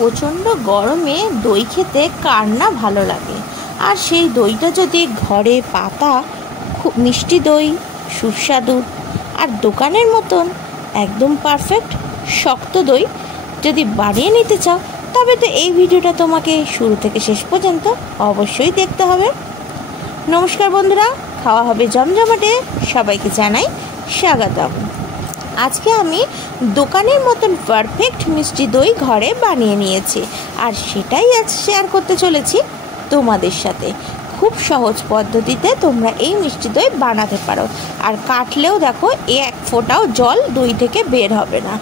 প্রচণ্ড গরমে দই খেতে কার না ভালো লাগে। আর সেই দইটা যদি ঘরে পাতা, খুব মিষ্টি দই, সুস্বাদু আর দোকানের মতন একদম পারফেক্ট শক্ত দই যদি বানিয়ে নিতে চাও, তবে তো এই ভিডিওটা তোমাকে শুরু থেকে শেষ পর্যন্ত অবশ্যই দেখতে হবে। নমস্কার বন্ধুরা, খাওয়া হবে জমজমাটে, সবাইকে জানাই স্বাগতম। আজকে আমি দোকানের মতন পারফেক্ট মিষ্টি দই ঘরে বানিয়ে নিয়েছি, আর সেটাই আজ শেয়ার করতে চলেছি তোমাদের সাথে। খুব সহজ পদ্ধতিতে তোমরা এই মিষ্টি দই বানাতে পারো, আর কাটলেও দেখো এক ফোঁটাও জল দই থেকে বের হবে না।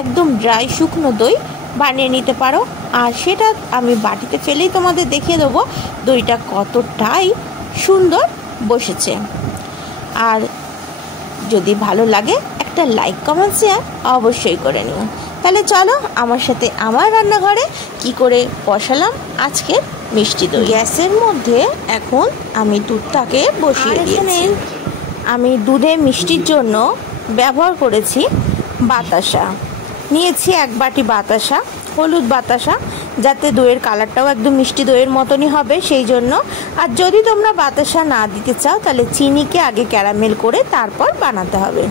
একদম ড্রাই শুকনো দই বানিয়ে নিতে পারো, আর সেটা আমি বাটিতে ফেলেই তোমাদের দেখিয়ে দেবো দইটা কতটাই সুন্দর বসেছে। আর যদি ভালো লাগে একটা লাইক কমেন্ট শেয়ার অবশ্যই করে নিও। তাহলে চলো আমার সাথে আমার রান্নাঘরে কি করে বসালাম আজকে মিষ্টি দই। গ্যাসের মধ্যে এখন আমি দুধটাকে বসিয়ে দিয়েছি। আমি দুধে মিষ্টির জন্য ব্যবহার করেছি বাতাসা, নিয়েছি এক বাটি বাতাসা, হলুদ বাতাসা, যাতে দইয়ের কালারটাও একদম মিষ্টি দইয়ের মতনই হবে সেই জন্য। আর যদি তোমরা বাতাসা না দিতে চাও তাহলে চিনিকে আগে ক্যারামেল করে তারপর বানাতে হবে।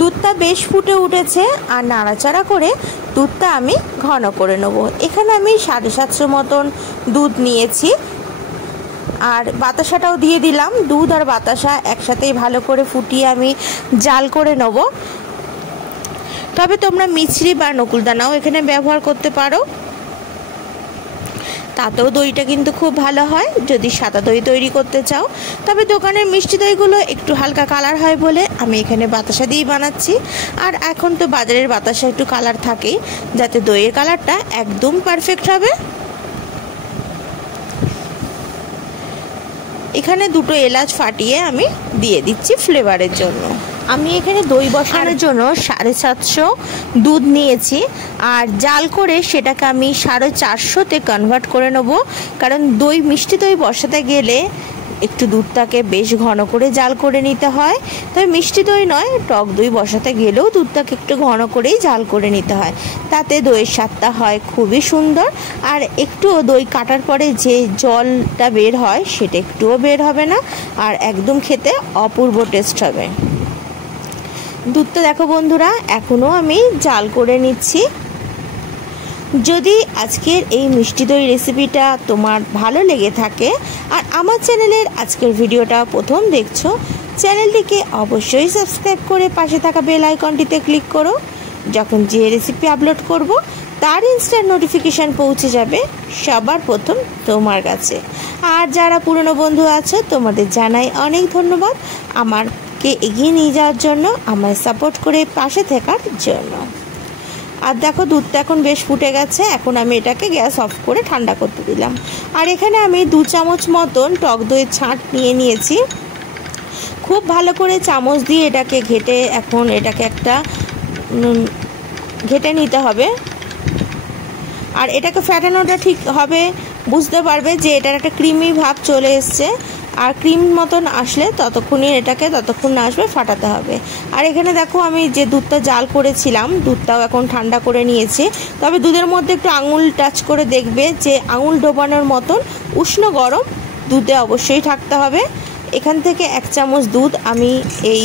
দুধটা বেশ ফুটে উঠেছে, আর নাড়াচাড়া করে দুধটা আমি ঘন করে নেব। এখানে আমি 750 মতন দুধ নিয়েছি, আর বাতাসাটাও দিয়ে দিলাম। দুধ আর বাতাসা একসাথেই ভালো করে ফুটিয়ে আমি জাল করে নেব। তবে তোমরা মিছরি বা নকুলদানাও এখানে ব্যবহার করতে পারো, তাতেও দইটা কিন্তু খুব ভালো হয় যদি সাদা দই তৈরি করতে চাও। তবে দোকানের মিষ্টি দইগুলো একটু হালকা কালার হয় বলে আমি এখানে বাতাসা দিয়েই বানাচ্ছি। আর এখন তো বাজারের বাতাসা একটু কালার থাকেই, যাতে দইয়ের কালারটা একদম পারফেক্ট হবে। এখানে দুটো এলাচ ফাটিয়ে আমি দিয়ে দিচ্ছি ফ্লেভারের জন্য। আমি এখানে দই বসানোর জন্য 750 দুধ নিয়েছি, আর জাল করে সেটাকে আমি 450-তে কনভার্ট করে নেব। কারণ দই মিষ্টি দই বসাতে গেলে একটু দুধটাকে বেশ ঘন করে জাল করে নিতে হয়। তবে মিষ্টি দই নয়, টক দই বসাতে গেলেও দুধটাকে একটু ঘন করেই জাল করে নিতে হয়, তাতে দইয়ের স্বাদটা হয় খুবই সুন্দর। আর একটুও দই কাটার পরে যে জলটা বের হয় সেটা একটুও বের হবে না, আর একদম খেতে অপূর্ব টেস্ট হবে। দুধটা দেখো বন্ধুরা এখনও আমি জাল করে নিচ্ছি। যদি আজকের এই মিষ্টি দই রেসিপিটা তোমার ভালো লেগে থাকে, আর আমার চ্যানেলের আজকের ভিডিওটা প্রথম দেখছো, চ্যানেলটিকে অবশ্যই সাবস্ক্রাইব করে পাশে থাকা বেল আইকনটিতে ক্লিক করো। যখন যে রেসিপি আপলোড করব তার ইনস্ট্যান্ট নোটিফিকেশান পৌঁছে যাবে সবার প্রথম তোমার কাছে। আর যারা পুরনো বন্ধু আছে তোমাদের জানাই অনেক ধন্যবাদ আমাকে এগিয়ে নিয়ে যাওয়ার জন্য, আমায় সাপোর্ট করে পাশে থাকার জন্য। আর দেখো দুধটা এখন বেশ ফুটে গেছে, এখন আমি এটাকে গ্যাস অফ করে ঠান্ডা করতে দিলাম। আর এখানে আমি 2 চামচ মতন টক দইয়ের ছাঁট নিয়ে নিয়েছি। খুব ভালো করে চামচ দিয়ে এটাকে ঘেটে এখন এটাকে একটা ঘেটে নিতে হবে। আর এটাকে ফ্যাটানোটা ঠিক হবে, বুঝতে পারবে যে এটার একটা ক্রিমি ভাব চলে এসছে। আর ক্রিম মতন আসলে ততক্ষণ না আসবে ফাটাতে হবে। আর এখানে দেখো আমি যে দুধটা জাল করেছিলাম দুধটাও এখন ঠান্ডা করে নিয়েছি। তবে দুধের মধ্যে একটু আঙুল টাচ করে দেখবে যে আঙুল ডোবানোর মতন উষ্ণ গরম দুধে অবশ্যই থাকতে হবে। এখান থেকে 1 চামচ দুধ আমি এই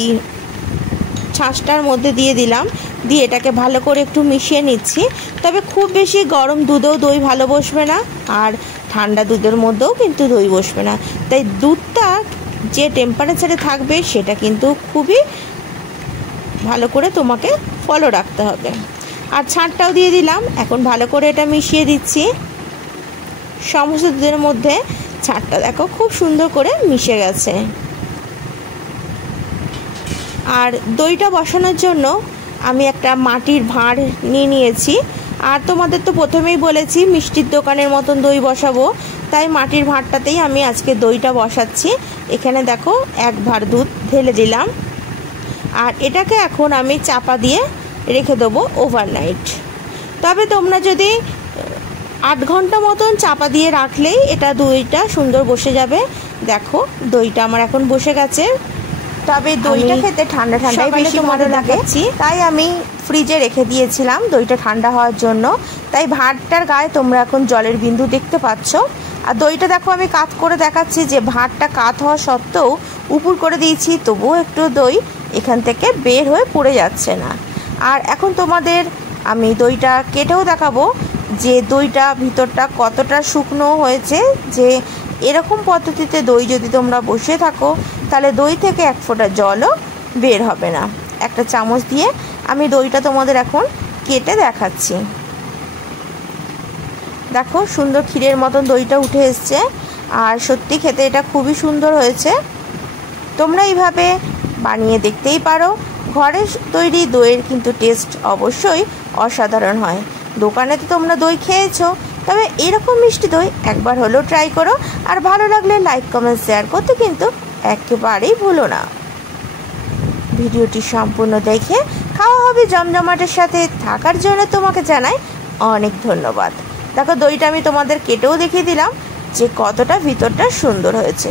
ছাঁচটার মধ্যে দিয়ে দিলাম, দিয়ে এটাকে ভালো করে একটু মিশিয়ে নিচ্ছি। তবে খুব বেশি গরম দুধেও দই ভালো বসবে না, আর ঠান্ডা দুধের মধ্যেও কিন্তু দই বসবে না। তাই দুধটা যে টেম্পারেচারে থাকবে সেটা কিন্তু খুবই ভালো করে তোমাকে ফলো রাখতে হবে। আর ছাঁটটাও দিয়ে দিলাম, এখন ভালো করে এটা মিশিয়ে দিচ্ছি সমস্ত দুধের মধ্যে। ছাঁটটা দেখো খুব সুন্দর করে মিশে গেছে। আর দইটা বসানোর জন্য আমি একটা মাটির ভাঁড় নিয়েছি। আর তোমাদের তো প্রথমেই বলেছি মিষ্টির দোকানের মতন দই বসাবো, তাই মাটির ভাঁড়টাতেই আমি আজকে দইটা বসাচ্ছি। এখানে দেখো 1 ভাঁড় দুধ ঢেলে দিলাম, আর এটাকে এখন আমি চাপা দিয়ে রেখে দেবো ওভারনাইট। তবে তোমরা যদি 8 ঘন্টা মতন চাপা দিয়ে রাখলেই এটা দইটা সুন্দর বসে যাবে। দেখো দইটা আমার এখন বসে গেছে। তবে দইটা খেতে ঠান্ডা ঠান্ডাই বেশি ভালো লাগাচ্ছি, তাই আমি ফ্রিজে রেখে দিয়েছিলাম দইটা ঠান্ডা হওয়ার জন্য, তাই ভাঁড়টার গায়ে তোমরা এখন জলের বিন্দু দেখতে পাচ্ছ। আর দইটা দেখো আমি কাত করে দেখাচ্ছি যে ভাঁড়টা কাত হওয়া সত্ত্বেও উপর করে দিয়েছি, তবুও একটু দই এখান থেকে বের হয়ে পড়ে যাচ্ছে না। আর এখন তোমাদের আমি দইটা কেটেও দেখাবো যে দইটা ভিতরটা কতটা শুকনো হয়েছে। যে এরকম পদ্ধতিতে দই যদি তোমরা বসিয়ে থাকো তাহলে দই থেকে এক ফোঁটা জলও বের হবে না। একটা চামচ দিয়ে আমি দইটা তোমাদের এখন কেটে দেখাচ্ছি। দেখো সুন্দর ক্ষীরের মতন দইটা উঠে এসছে, আর সত্যি খেতে এটা খুবই সুন্দর হয়েছে। তোমরা এইভাবে বানিয়ে দেখতেই পারো। ঘরে তৈরি দইয়ের কিন্তু টেস্ট অবশ্যই অসাধারণ হয়। দোকানে তো তোমরা দই খেয়েছো, তবে এরকম মিষ্টি দই একবার হলেও ট্রাই করো। আর ভালো লাগলে লাইক কমেন্ট শেয়ার করতে কিন্তু একেবারেই ভুলো না। ভিডিওটি সম্পূর্ণ দেখে খাওয়া হবে জমজমাটের সাথে থাকার জন্য তোমাকে জানাই অনেক ধন্যবাদ। দেখো দইটা আমি তোমাদের কেটেও দেখিয়ে দিলাম যে কতটা ভিতরটা সুন্দর হয়েছে।